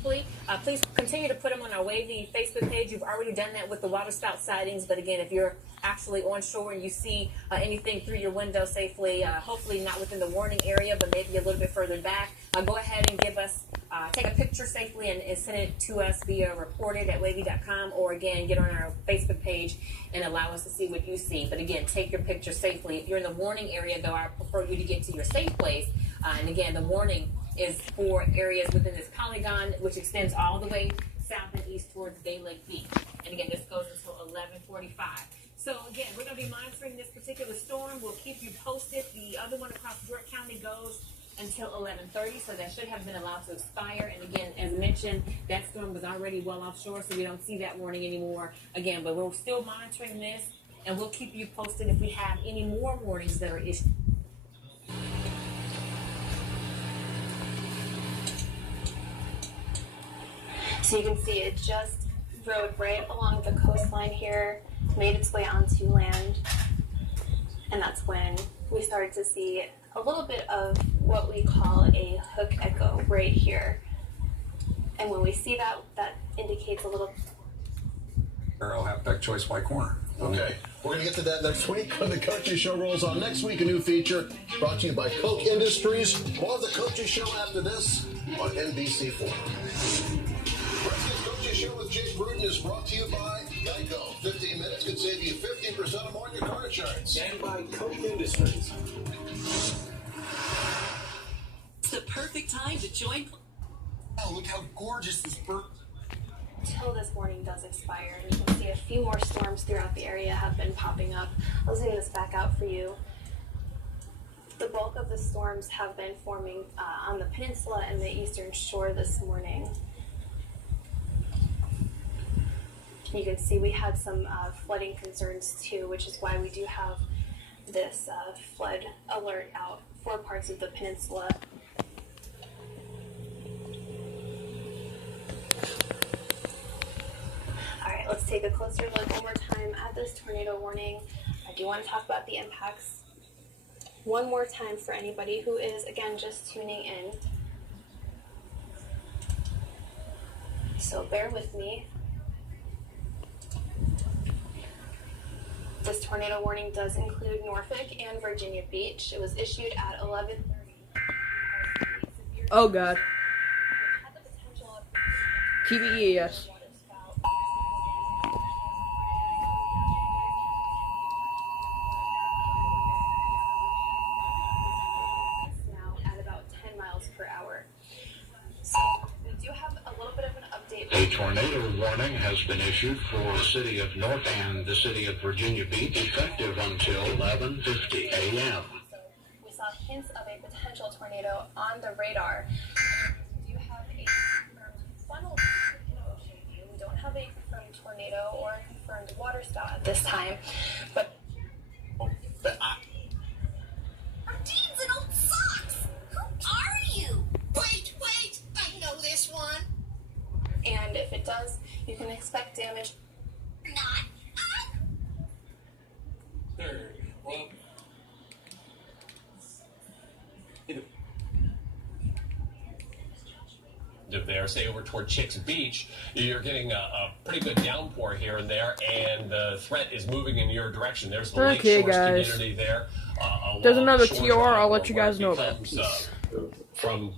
safely. Please continue to put them on our Wavy Facebook page. You've already done that with the waterspout sightings, but again, if you're actually on shore and you see anything through your window safely, hopefully not within the warning area, but maybe a little bit further back, go ahead and give us, take a picture safely and send it to us via reported@wavy.com, or again, get on our Facebook page and allow us to see what you see. But again, take your picture safely. If you're in the warning area, though, I prefer you to get to your safe place. And again, the warning is for areas within this polygon, which extends all the way south and east towards Bay Lake Beach. And again, this goes until 11:45. So again, we're going to be monitoring this particular storm. We'll keep you posted. The other one across York County goes until 11:30, so that should have been allowed to expire. And again, as mentioned, that storm was already well offshore, so we don't see that warning anymore. Again, but we're still monitoring this, and we'll keep you posted if we have any more warnings that are issued. So you can see it just rode right along the coastline here, made its way onto land, and that's when we started to see a little bit of what we call a hook echo right here. And when we see that, that indicates a little... I'll have back choice by corner. Okay, we're going to get to that next week when the Coachy Show rolls on. Next week, a new feature brought to you by Coke Industries. More of the Coachy Show after this on NBC4. Fresco's Coachy Show with Jay Bruton is brought to you by Geico. 15 minutes could save you 15% or more on your car insurance. And by Coke Industries. It's the perfect time to join. Oh, look how gorgeous this bird. Until this warning does expire, and you can see a few more storms throughout the area have been popping up. I'll zoom this back out for you. The bulk of the storms have been forming on the peninsula and the eastern shore this morning. You can see we had some flooding concerns too, which is why we do have this flood alert out for parts of the peninsula. Alright, let's take a closer look one more time at this tornado warning. I do want to talk about the impacts one more time for anybody who is, again, just tuning in. So bear with me. This tornado warning does include Norfolk and Virginia Beach. It was issued at 11:30. Oh God. Keep it EAS. Now at about 10 miles per hour. So we do have a little bit of an update. A tornado warning has been issued for the city of North and the city of Virginia Beach, effective until 11:50 a.m. So we saw hints of a potential tornado on the radar. We do have a confirmed funnel in ocean view. We don't have a confirmed tornado or a confirmed water spout at this time, but Our jeans and old socks. Who are you? Wait, I know this one. and if it does, you can expect damage. Not. There. Well. There, say over toward Chicks Beach, you're getting a pretty good downpour here and there, and the threat is moving in your direction. There's the Lake Shores community there. There's another TR. I'll let you guys know about. From